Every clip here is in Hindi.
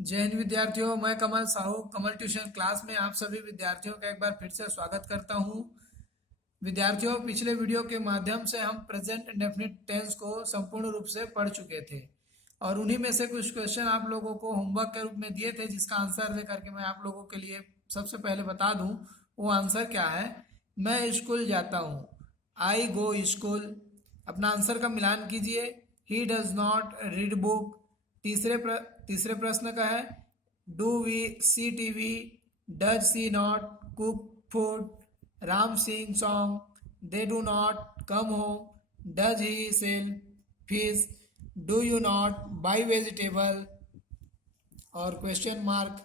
जय हिंद विद्यार्थियों, मैं कमल साहू कमल ट्यूशन क्लास में आप सभी विद्यार्थियों का एक बार फिर से स्वागत करता हूं। विद्यार्थियों, पिछले वीडियो के माध्यम से हम प्रेजेंट इंडेफिनिट टेंस को संपूर्ण रूप से पढ़ चुके थे और उन्हीं में से कुछ क्वेश्चन आप लोगों को होमवर्क के रूप में दिए थे, जिसका आंसर लेकर के मैं आप लोगों के लिए सबसे पहले बता दूं वो आंसर क्या है। मैं स्कूल जाता हूँ, आई गो स्कूल। अपना आंसर का मिलान कीजिए। He does not read book. तीसरे प्रश्न का है, do we see TV, does she not cook food, Ram Singh song, they do not come home, does he sell fish, do you not buy vegetable. और question mark,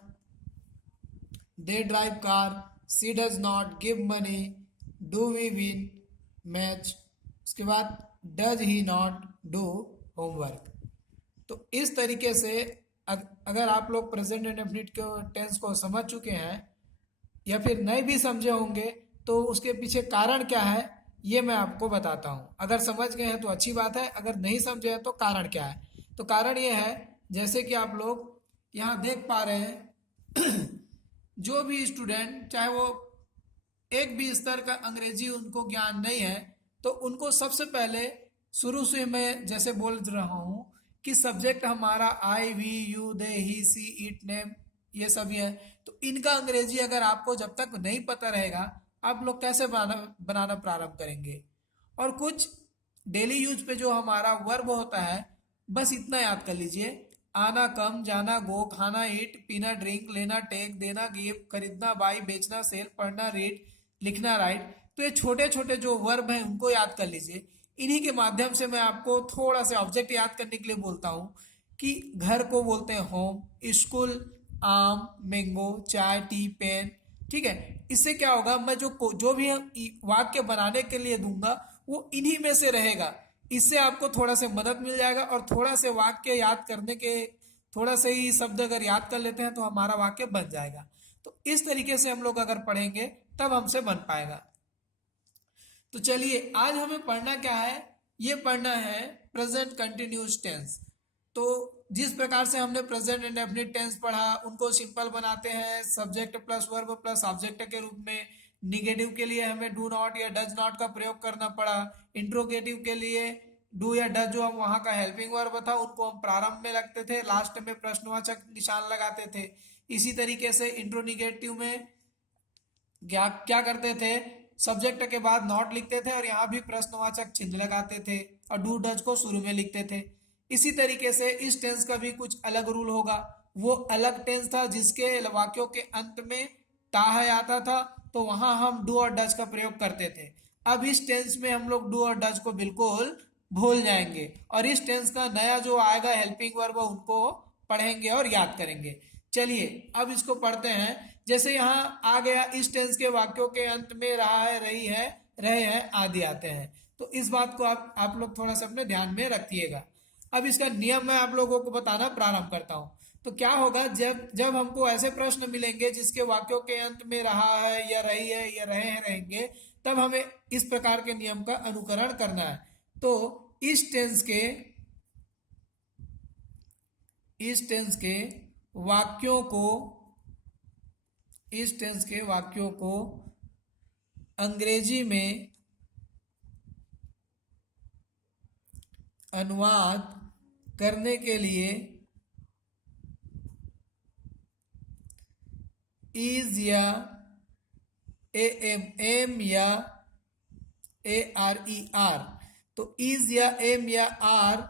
they drive car, she does not give money, do we win match. उसके बाद does he not do homework. तो इस तरीके से अगर आप लोग प्रेजेंट इंडेफिनिट के टेंस को समझ चुके हैं या फिर नहीं भी समझे होंगे तो उसके पीछे कारण क्या है ये मैं आपको बताता हूँ। अगर समझ गए हैं तो अच्छी बात है, अगर नहीं समझे हैं तो कारण क्या है। तो कारण ये है, जैसे कि आप लोग यहाँ देख पा रहे हैं जो भी स्टूडेंट, चाहे वो एक भी स्तर का अंग्रेजी उनको ज्ञान नहीं है, तो उनको सबसे पहले शुरू से मैं जैसे बोल रहा हूँ कि सब्जेक्ट हमारा I we you they he she it name ये सभी है। तो इनका अंग्रेजी अगर आपको जब तक नहीं पता रहेगा, आप लोग कैसे बनाना प्रारंभ करेंगे। और कुछ डेली यूज पे जो हमारा वर्ब होता है, बस इतना याद कर लीजिए। आना कम, जाना गो, खाना ईट, पीना ड्रिंक, लेना टेक, देना गिव, खरीदना बाई, बेचना सेल, पढ़ना रीड, लिखना राइट। तो ये छोटे छोटे जो वर्ब हैं उनको याद कर लीजिए। इन्हीं के माध्यम से मैं आपको थोड़ा सा ऑब्जेक्ट याद करने के लिए बोलता हूँ कि घर को बोलते हैं होम, स्कूल आम, मैंगो, चाय, टी, पेन। ठीक है, इससे क्या होगा, मैं जो भी वाक्य बनाने के लिए दूंगा वो इन्हीं में से रहेगा। इससे आपको थोड़ा सा मदद मिल जाएगा और थोड़ा से वाक्य याद करने के, थोड़ा से ही शब्द अगर याद कर लेते हैं तो हमारा वाक्य बन जाएगा। तो इस तरीके से हम लोग अगर पढ़ेंगे तब हमसे बन पाएगा। तो चलिए, आज हमें पढ़ना क्या है, ये पढ़ना है प्रेजेंट कंटिन्यूस टेंस। तो जिस प्रकार से हमने प्रेजेंट इंडेफिनिट टेंस पढ़ा, उनको सिंपल बनाते हैं subject plus verb plus object के रूप में। निगेटिव के लिए हमें डू नॉट या डज नॉट का प्रयोग करना पड़ा। इंट्रोगेटिव के लिए डू या डज जो हम वहां का हेल्पिंग वर्ब था उनको हम प्रारंभ में लगते थे, लास्ट में प्रश्नवाचक निशान लगाते थे। इसी तरीके से इंट्रोनिगेटिव में क्या क्या करते थे, सब्जेक्ट के बाद नॉट लिखते थे और यहाँ भी प्रश्नवाचक चिन्ह लगाते थे और डू डज को शुरू में लिखते थे। इसी तरीके से इस टेंस का भी कुछ अलग रूल होगा। वो अलग टेंस था जिसके वाक्यों के अंत में ता है आता था, तो वहां हम डू और डज का प्रयोग करते थे। अब इस टेंस में हम लोग डू और डज को बिल्कुल भूल जाएंगे और इस टेंस का नया जो आएगा हेल्पिंग वर्ब उनको पढ़ेंगे और याद करेंगे। चलिए अब इसको पढ़ते हैं। जैसे यहाँ आ गया, इस टेंस के वाक्यों के अंत में रहा है, रही है, रहे हैं आदि आते हैं। तो इस बात को आप लोग थोड़ा सा अपने ध्यान में रखिएगा। अब इसका नियम मैं आप लोगों को बताना प्रारंभ करता हूँ। तो क्या होगा, जब जब हमको ऐसे प्रश्न मिलेंगे जिसके वाक्यों के अंत में रहा है या रही है या रहे हैं रहेंगे, तब हमें इस प्रकार के नियम का अनुकरण करना है। तो इस टेंस के वाक्यों को, इस टेंस के वाक्यों को अंग्रेजी में अनुवाद करने के लिए इज या ए एम एम या ए आर ई आर, तो इज या एम या आर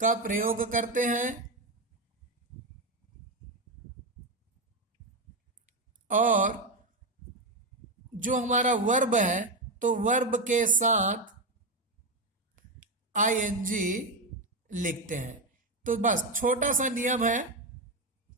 का प्रयोग करते हैं और जो हमारा वर्ब है तो वर्ब के साथ आईएनजी लिखते हैं। तो बस छोटा सा नियम है,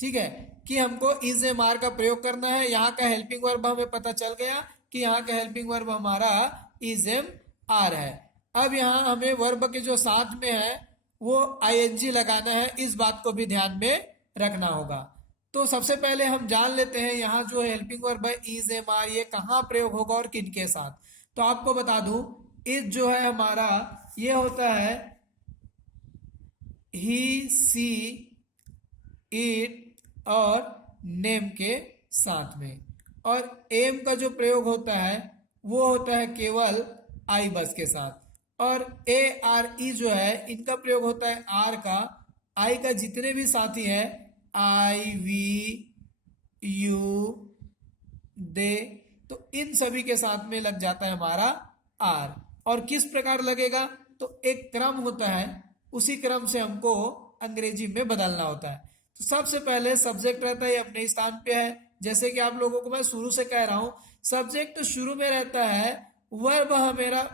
ठीक है, कि हमको इज एम आर का प्रयोग करना है। यहाँ का हेल्पिंग वर्ब हमें पता चल गया कि यहाँ का हेल्पिंग वर्ब हमारा इज एम आर है। अब यहाँ हमें वर्ब के जो साथ में है वो आईएनजी लगाना है, इस बात को भी ध्यान में रखना होगा। तो सबसे पहले हम जान लेते हैं यहाँ जो हेल्पिंग वर्ब है इज एम आर, ये कहाँ प्रयोग होगा और किन के साथ। तो आपको बता दूं, इज जो है हमारा ये होता है ही सी इट और नेम के साथ में। और एम का जो प्रयोग होता है वो होता है केवल आई बस के साथ। और ए आर ई जो है इनका प्रयोग होता है आर का, आई का जितने भी साथी हैं आई वी यू दे, तो इन सभी के साथ में लग जाता है हमारा आर। और किस प्रकार लगेगा, तो एक क्रम होता है, उसी क्रम से हमको अंग्रेजी में बदलना होता है। तो सबसे पहले सब्जेक्ट रहता है, अपने स्थान पे है। जैसे कि आप लोगों को मैं शुरू से कह रहा हूं, सब्जेक्ट तो शुरू में रहता है, वर्ब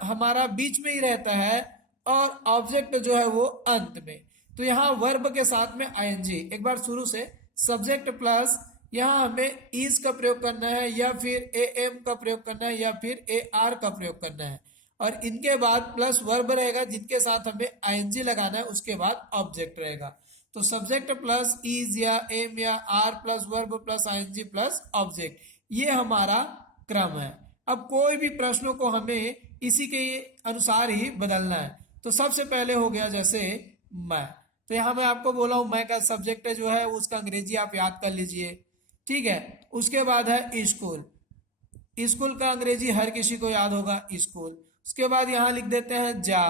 हमारा बीच में ही रहता है, और ऑब्जेक्ट जो है वो अंत में। तो यहाँ वर्ब के साथ में आईएनजी। एक बार शुरू से, सब्जेक्ट प्लस यहाँ हमें इज का प्रयोग करना है, या फिर ए एम का प्रयोग करना है, या फिर ए आर का प्रयोग करना है। और इनके बाद प्लस वर्ब रहेगा जिनके साथ हमें आईएनजी लगाना है, उसके बाद ऑब्जेक्ट रहेगा। तो सब्जेक्ट प्लस इज या एम या are plus verb plus ING plus object, ये हमारा क्रम है। अब कोई भी प्रश्नों को हमें इसी के अनुसार ही बदलना है। तो सबसे पहले हो गया जैसे मैं, तो यहाँ मैं आपको बोला हूं मैं का सब्जेक्ट जो है उसका अंग्रेजी आप याद कर लीजिए, ठीक है। उसके बाद है स्कूल, स्कूल का अंग्रेजी हर किसी को याद होगा, स्कूल। उसके बाद यहाँ लिख देते हैं जा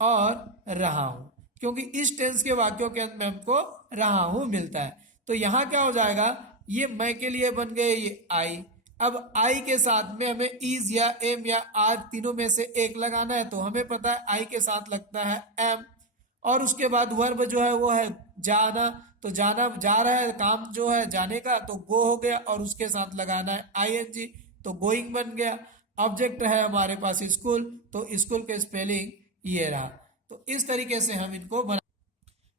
और रहा हूं, क्योंकि इस टेंस के वाक्यों के अंत में हमको रहा हूं मिलता है। तो यहाँ क्या हो जाएगा, ये मैं के लिए बन गए ये आई। अब आई के साथ में हमें इज या एम या आर तीनों में से एक लगाना है, तो हमें पता है आई के साथ लगता है एम। और उसके बाद वर्ब जो है वो है जाना, तो जाना जा रहा है, काम जो है जाने का, तो गो हो गया, और उसके साथ लगाना है आईएनजी, तो गोइंग बन गया। ऑब्जेक्ट है हमारे पास स्कूल, तो स्कूल के स्पेलिंग ये रहा। तो इस तरीके से हम इनको बना,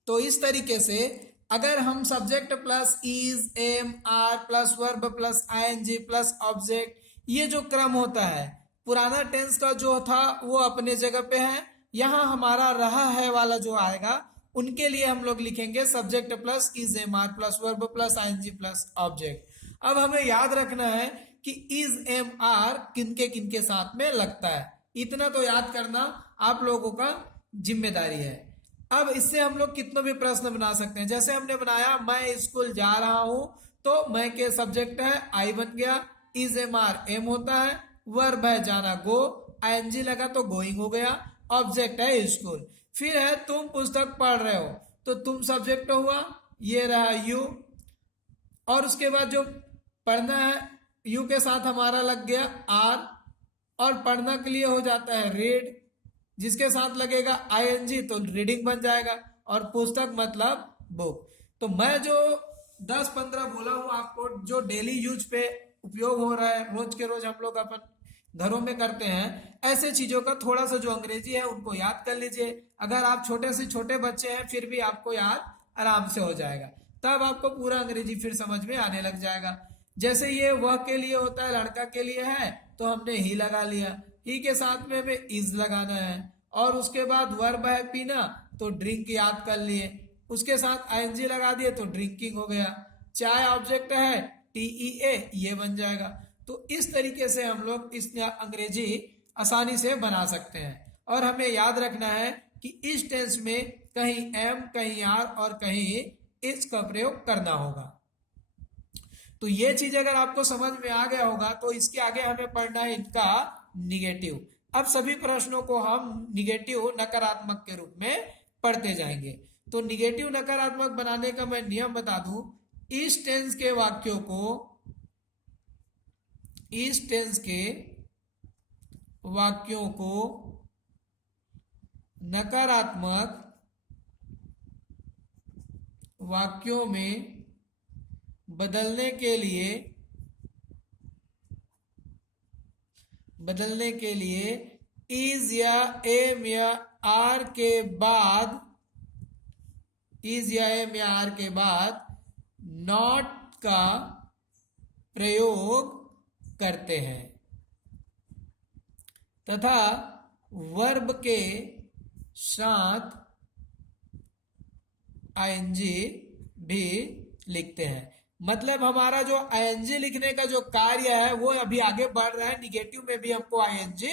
तो इस तरीके से अगर हम subject plus is am are plus verb plus ING plus object, ये जो क्रम होता है पुराना टेंस का जो था वो अपने जगह पे है। यहाँ हमारा रहा है वाला जो आएगा उनके लिए हम लोग लिखेंगे subject plus is am are plus verb plus ING plus object. अब हमें याद रखना है कि इज एम आर किनके किनके साथ में लगता है, इतना तो याद करना आप लोगों का जिम्मेदारी है। अब इससे हम लोग कितना भी प्रश्न बना सकते हैं। जैसे हमने बनाया मैं स्कूल जा रहा हूं, तो मैं के सब्जेक्ट है आई बन गया, इज एम आर एम होता है, वर्ब है जाना गो, आईएनजी लगा तो गोइंग हो गया, ऑब्जेक्ट है स्कूल। फिर है तुम पुस्तक पढ़ रहे हो, तो तुम सब्जेक्ट हुआ, ये रहा यू। और उसके बाद जो पढ़ना है यू के साथ हमारा लग गया आर, और पढ़ना के लिए हो जाता है रीड, जिसके साथ लगेगा आईएनजी तो रीडिंग बन जाएगा, और पुस्तक मतलब बुक। तो मैं जो 10-15 बोला हूं आपको, जो डेली यूज पे उपयोग हो रहा है, रोज के रोज हम लोग अपन घरों में करते हैं, ऐसे चीजों का थोड़ा सा जो अंग्रेजी है उनको याद कर लीजिए। अगर आप छोटे से छोटे बच्चे हैं फिर भी आपको याद आराम से हो जाएगा, तब आपको पूरा अंग्रेजी फिर समझ में आने लग जाएगा। जैसे ये वह के लिए होता है, लड़का के लिए है, तो हमने ही लगा लिया, ही के साथ में हमें इज लगाना है। और उसके बाद वर्ब है पीना, तो ड्रिंक याद कर लिए, उसके साथ आईएनजी लगा दिए तो ड्रिंकिंग हो गया। चाय ऑब्जेक्ट है टीईए, ये बन जाएगा। तो इस तरीके से हम लोग इस अंग्रेजी आसानी से बना सकते हैं। और हमें याद रखना है कि इस टेंस में कहीं एम कहीं आर और कहीं इज का प्रयोग करना होगा। तो ये चीज अगर आपको समझ में आ गया होगा, तो इसके आगे हमें पढ़ना है इनका निगेटिव। अब सभी प्रश्नों को हम निगेटिव नकारात्मक के रूप में पढ़ते जाएंगे। तो निगेटिव नकारात्मक बनाने का मैं नियम बता दूं, इस टेंस के वाक्यों को, इस टेंस के वाक्यों को नकारात्मक वाक्यों में बदलने के लिए इज या एम या आर के बाद, इज या एम या आर के बाद नॉट का प्रयोग करते हैं, तथा वर्ब के साथ आईएनजी भी लिखते हैं। मतलब हमारा जो आईएनजी लिखने का जो कार्य है वो अभी आगे बढ़ रहा है, निगेटिव में भी हमको आईएनजी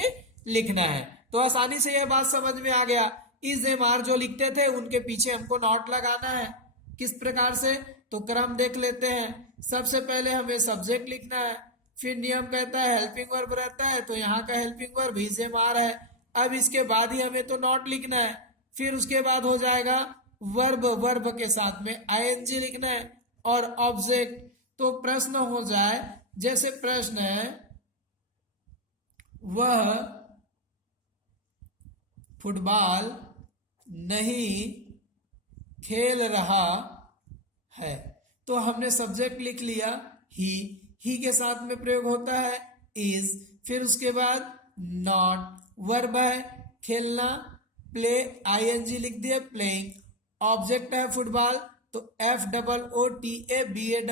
लिखना है। तो आसानी से यह बात समझ में आ गया, इज एम आर जो लिखते थे उनके पीछे हमको नॉट लगाना है, किस प्रकार से, तो क्रम देख लेते हैं। सबसे पहले हमें सब्जेक्ट लिखना है, फिर नियम कहता है हेल्पिंग वर्ब रहता है, तो यहाँ का helping verb is am are है। अब इसके बाद ही हमें तो नॉट लिखना है, फिर उसके बाद हो जाएगा वर्ब, वर्ब के साथ में आईएनजी लिखना है और ऑब्जेक्ट। तो प्रश्न हो जाए, जैसे प्रश्न है वह फुटबॉल नहीं खेल रहा है, तो हमने सब्जेक्ट लिख लिया ही के साथ में प्रयोग होता है इज, फिर उसके बाद नॉट, वर्ब है खेलना, प्ले आईएनजी लिख दिया प्लेइंग, ऑब्जेक्ट है फुटबॉल तो FOOTBAL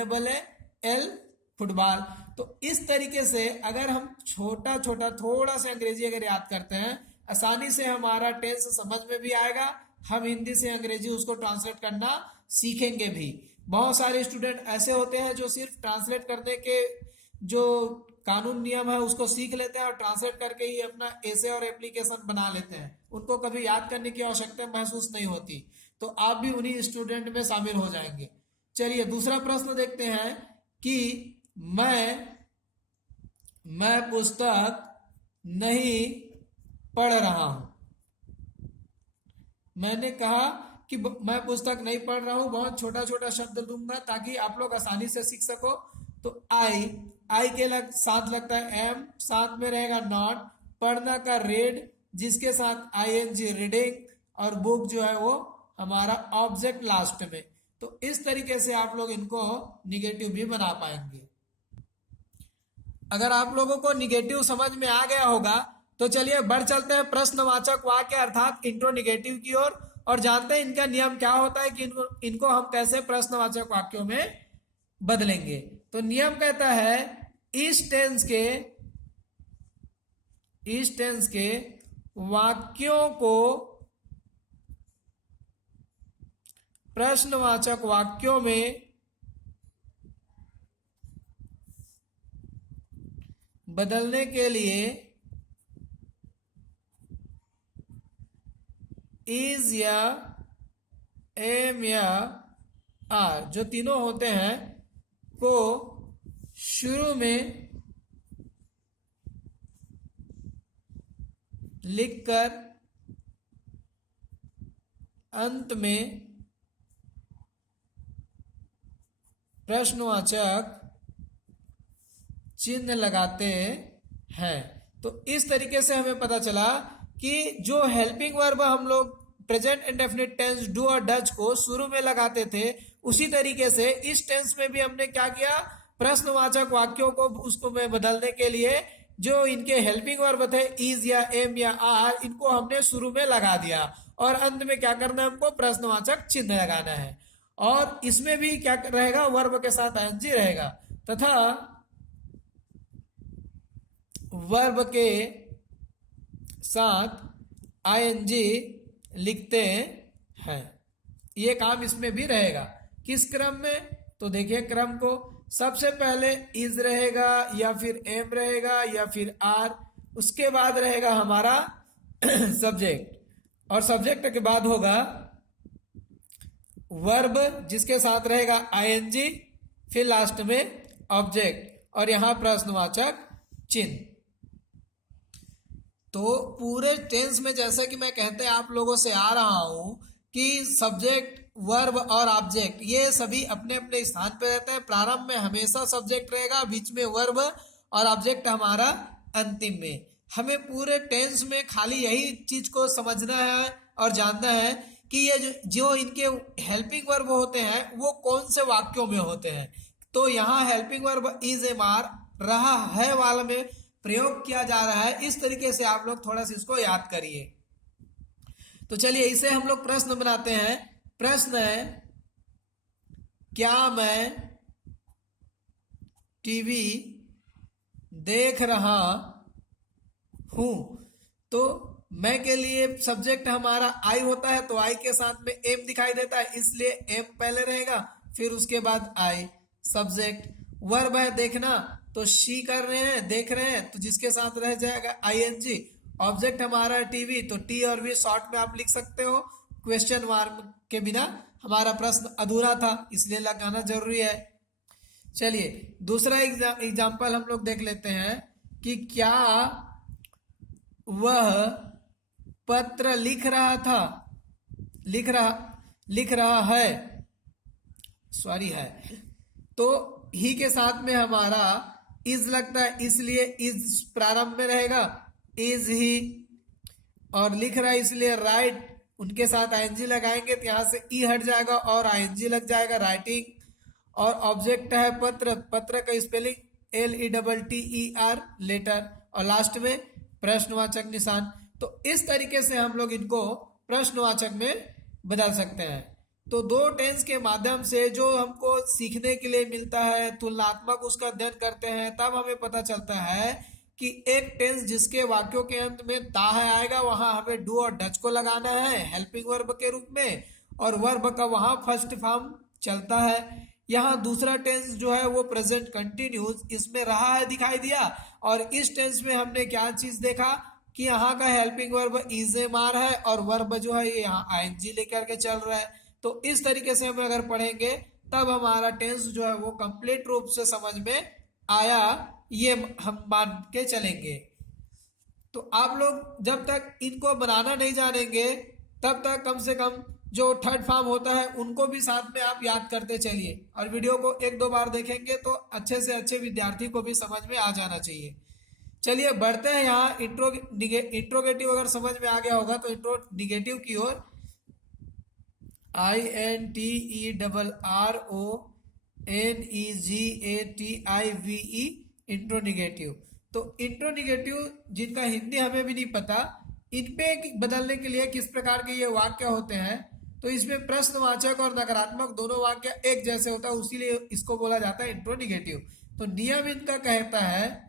फुटबॉल। तो इस तरीके से अगर हम छोटा छोटा थोड़ा सा अंग्रेजी अगर याद करते हैं, आसानी से हमारा टेंस समझ में भी आएगा, हम हिंदी से अंग्रेजी उसको ट्रांसलेट करना सीखेंगे भी। बहुत सारे स्टूडेंट ऐसे होते हैं जो सिर्फ ट्रांसलेट करने के जो कानून नियम है उसको सीख लेते हैं और ट्रांसलेट करके ही अपना एसे और एप्लीकेशन बना लेते हैं, उनको कभी याद करने की आवश्यकता महसूस नहीं होती। तो आप भी उन्हीं स्टूडेंट में शामिल हो जाएंगे। चलिए दूसरा प्रश्न देखते हैं कि मैं पुस्तक नहीं पढ़ रहा हूं। मैंने कहा कि मैं पुस्तक नहीं पढ़ रहा हूं, बहुत छोटा छोटा शब्द दूंगा ताकि आप लोग आसानी से सीख सको। तो आई के साथ लगता है एम, साथ में रहेगा नॉट, पढ़ना का रेड जिसके साथ आईएनजी रीडिंग, और बुक जो है वो हमारा ऑब्जेक्ट लास्ट में। तो इस तरीके से आप लोग इनको निगेटिव भी बना पाएंगे। अगर आप लोगों को निगेटिव समझ में आ गया होगा तो चलिए बढ़ चलते हैं प्रश्नवाचक वाक्य अर्थात इंट्रोनिगेटिव की ओर, और जानते हैं इनका नियम क्या होता है कि इनको हम कैसे प्रश्नवाचक वाक्यों में बदलेंगे। तो नियम कहता है इस टेंस के वाक्यों को प्रश्नवाचक वाक्यों में बदलने के लिए इज या एम या आर जो तीनों होते हैं को शुरू में लिखकर अंत में प्रश्नवाचक चिन्ह लगाते हैं। तो इस तरीके से हमें पता चला कि जो हेल्पिंग वर्ब हम लोग प्रेजेंट इंडेफिनिट टेंस डू और डज को शुरू में लगाते थे, उसी तरीके से इस टेंस में भी हमने क्या किया, प्रश्नवाचक वाक्यों को उसको में बदलने के लिए जो इनके हेल्पिंग वर्ब थे इज या एम या आर, इनको हमने शुरू में लगा दिया और अंत में क्या करना है, हमको प्रश्नवाचक चिन्ह लगाना है। और इसमें भी क्या रहेगा, वर्ब के साथ आईएनजी रहेगा तथा वर्ब के साथ आईएनजी लिखते हैं। ये काम इसमें भी रहेगा। किस क्रम में, तो देखिए क्रम को सबसे पहले इज रहेगा या फिर एम रहेगा या फिर आर, उसके बाद रहेगा हमारा सब्जेक्ट, और सब्जेक्ट के बाद होगा वर्ब जिसके साथ रहेगा आईएनजी, फिर लास्ट में ऑब्जेक्ट और यहां प्रश्नवाचक चिन्ह। तो पूरे टेंस में जैसा कि मैं कहते आप लोगों से आ रहा हूं कि सब्जेक्ट, वर्ब और ऑब्जेक्ट ये सभी अपने अपने स्थान पे रहते हैं। प्रारंभ में हमेशा सब्जेक्ट रहेगा, बीच में वर्ब और ऑब्जेक्ट हमारा अंतिम में। हमें पूरे टेंस में खाली यही चीज को समझना है और जानना है कि ये जो इनके हेल्पिंग वर्ब होते हैं वो कौन से वाक्यों में होते हैं। तो यहाँ helping verb is am are रहा है वाला में प्रयोग किया जा रहा है। इस तरीके से आप लोग थोड़ा सा इसको याद करिए। तो चलिए इसे हम लोग प्रश्न बनाते हैं। प्रश्न है, क्या मैं टीवी देख रहा हूं? तो मैं के लिए सब्जेक्ट हमारा आई होता है, तो आई के साथ में एम दिखाई देता है इसलिए एम पहले रहेगा, फिर उसके बाद आई सब्जेक्ट। वर्ब है देखना, तो शी कर रहे हैं, देख रहे हैं, तो जिसके साथ रह जाएगा आईएनजी। ऑब्जेक्ट हमारा टीवी, तो टी और वी शॉर्ट में आप लिख सकते हो, क्वेश्चन मार्क के बिना हमारा प्रश्न अधूरा था, इसलिए लगाना जरूरी है। चलिए दूसरा एग्जाम्पल हम लोग देख लेते हैं कि क्या वह पत्र लिख रहा था, लिख रहा है, सॉरी है। तो ही के साथ में हमारा इज लगता है, इसलिए इज प्रारंभ में रहेगा, इज ही। और लिख रहा है इसलिए राइट, उनके साथ आईएनजी लगाएंगे तो यहां से ई हट जाएगा और आईएनजी लग जाएगा, राइटिंग। और ऑब्जेक्ट है पत्र, पत्र का स्पेलिंग LETTER, लेटर। और लास्ट में प्रश्नवाचक निशान। तो इस तरीके से हम लोग इनको प्रश्नवाचक में बदल सकते हैं। तो दो टेंस के माध्यम से जो हमको सीखने के लिए मिलता है, तुलनात्मक उसका अध्ययन करते हैं, तब हमें पता चलता है कि एक टेंस जिसके वाक्यों के अंत में ता है आएगा, वहां हमें डू और डच को लगाना है हेल्पिंग वर्ब के रूप में, और वर्ब का वहां फर्स्ट फॉर्म चलता है। यहाँ दूसरा टेंस जो है वो प्रेजेंट कंटिन्यूस, इसमें रहा है दिखाई दिया। और इस टेंस में हमने क्या चीज देखा कि यहाँ का helping verb is am are है और वर्ब जो है ये यहाँ आईएनजी लेकर के चल रहा है। तो इस तरीके से हम अगर पढ़ेंगे तब हमारा टेंस जो है वो कंप्लीट रूप से समझ में आया, ये हम मान के चलेंगे। तो आप लोग जब तक इनको बनाना नहीं जानेंगे तब तक कम से कम जो थर्ड फॉर्म होता है उनको भी साथ में आप याद करते चलिए, और वीडियो को एक दो बार देखेंगे तो अच्छे से अच्छे विद्यार्थी को भी समझ में आ जाना चाहिए। चलिए बढ़ते हैं यहाँ इंट्रोगेटिव अगर समझ में आ गया होगा तो इंट्रोगेटिव की ओर। INTERRONEGATIVE, इंट्रोनिगेटिव। तो इंट्रोनिगेटिव जिनका हिंदी हमें भी नहीं पता, इन पे बदलने के लिए किस प्रकार के ये वाक्य होते हैं, तो इसमें प्रश्नवाचक और नकारात्मक दोनों वाक्य एक जैसे होता है, उसीलिए इसको बोला जाता है इंट्रोनिगेटिव। तो नियम इनका कहता है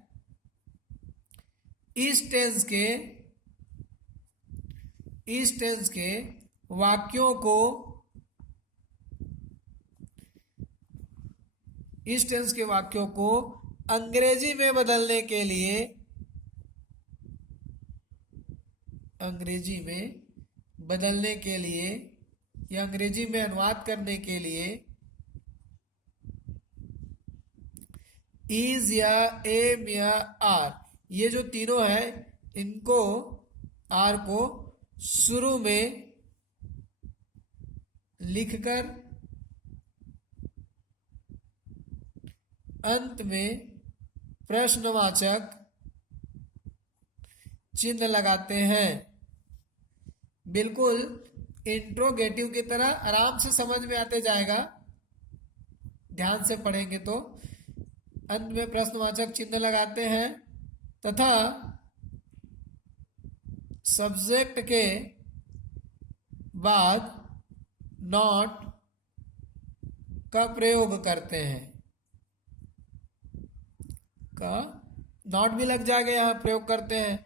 इस टेंस के वाक्यों को, इस टेंस के वाक्यों को अंग्रेजी में बदलने के लिए, अंग्रेजी में बदलने के लिए या अंग्रेजी में अनुवाद करने के लिए इज या एम या आर, ये जो तीनों है इनको, आर को शुरू में लिखकर अंत में प्रश्नवाचक चिन्ह लगाते हैं। बिल्कुल इंट्रोगेटिव की तरह आराम से समझ में आते जाएगा, ध्यान से पढ़ेंगे तो। अंत में प्रश्नवाचक चिन्ह लगाते हैं तथा सब्जेक्ट के बाद नॉट का प्रयोग करते हैं, का नॉट भी लग जाएगा, यहां प्रयोग करते हैं,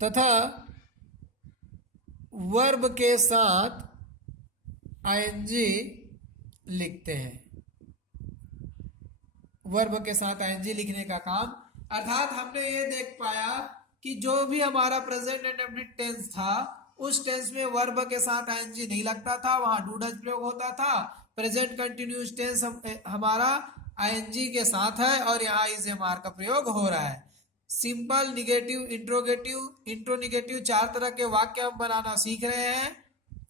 तथा वर्ब के साथ आईएनजी लिखते हैं। वर्ब के साथ आईएनजी लिखने का काम, अर्थात हमने ये देख पाया कि जो भी हमारा प्रेजेंट इंडेफिनिट टेंस था उस टेंस में वर्ब के साथ आईएनजी नहीं लगता था, वहां डू डज प्रयोग होता था। प्रेजेंट कंटिन्यूअस टेंस हमारा आईएनजी के साथ है और यहाँ इज एम आर का प्रयोग हो रहा है। सिंपल, निगेटिव, इंट्रोगेटिव, इंट्रोनिगेटिव, चार तरह के वाक्य हम बनाना सीख रहे हैं,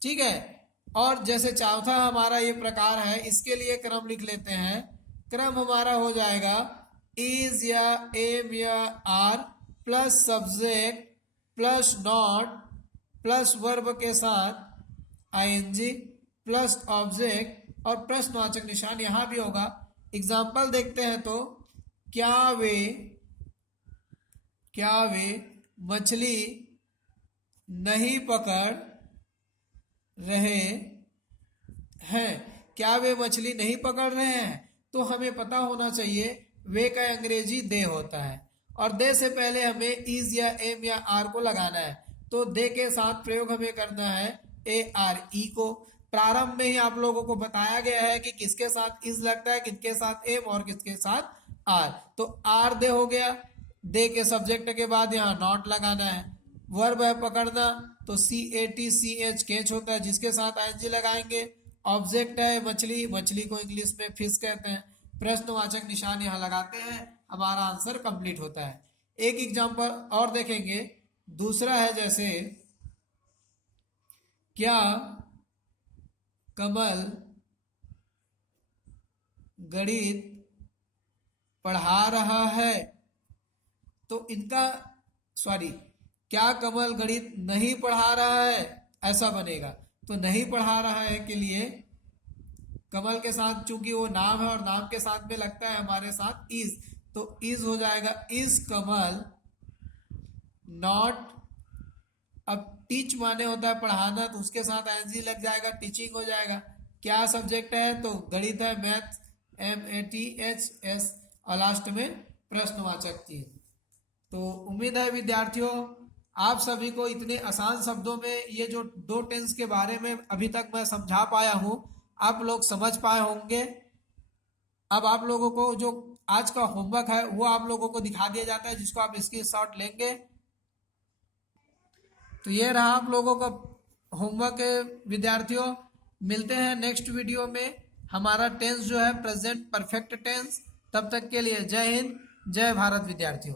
ठीक है। और जैसे चौथा हमारा ये प्रकार है, इसके लिए क्रम लिख लेते हैं। क्रम हमारा हो जाएगा इज या एम या are plus subject plus not plus verb के साथ आईएनजी प्लस ऑब्जेक्ट और प्रश्नवाचक निशान यहां भी होगा। एग्जाम्पल देखते हैं तो क्या वे मछली नहीं पकड़ रहे हैं। क्या वे मछली नहीं पकड़ रहे हैं, तो हमें पता होना चाहिए वे का अंग्रेजी दे होता है और दे से पहले हमें इज या एम या आर को लगाना है। तो दे के साथ प्रयोग हमें करना है ARE को। प्रारंभ में ही आप लोगों को बताया गया है कि किसके साथ इज लगता है, किसके साथ एम और किसके साथ आर। तो आर दे हो गया, दे के सब्जेक्ट के बाद यहाँ नॉट लगाना है। वर्ब है पकड़ना, तो CATCH कैच होता है जिसके साथ आईएनजी लगाएंगे। ऑब्जेक्ट है मछली, मछली को इंग्लिश में फिश कहते हैं। प्रश्नवाचक निशान यहाँ लगाते हैं, हमारा आंसर कंप्लीट होता है। एक एग्जांपल और देखेंगे, दूसरा है जैसे क्या कमल गणित पढ़ा रहा है? तो इनका क्या कमल गणित नहीं पढ़ा रहा है, ऐसा बनेगा। तो नहीं पढ़ा रहा है के लिए कमल के साथ चूंकि वो नाम है और नाम के साथ में लगता है हमारे साथ इज, तो इज हो जाएगा, इज कमल नॉट। अब टीच माने होता है पढ़ाना, तो उसके साथ एनजी लग जाएगा, टीचिंग हो जाएगा। क्या सब्जेक्ट है? तो गणित है, मैथ, MATHS, और लास्ट में प्रश्नवाचक चीज। तो उम्मीद है विद्यार्थियों आप सभी को इतने आसान शब्दों में ये जो दो टेंस के बारे में अभी तक मैं समझा पाया हूँ, आप लोग समझ पाए होंगे। अब आप लोगों को जो आज का होमवर्क है वो आप लोगों को दिखा दिया जाता है, जिसको आप स्क्रीनशॉट लेंगे। तो ये रहा आप लोगों का होमवर्क विद्यार्थियों। मिलते हैं नेक्स्ट वीडियो में। हमारा टेंस जो है प्रेजेंट परफेक्ट टेंस। तब तक के लिए जय हिंद, जय भारत विद्यार्थियों।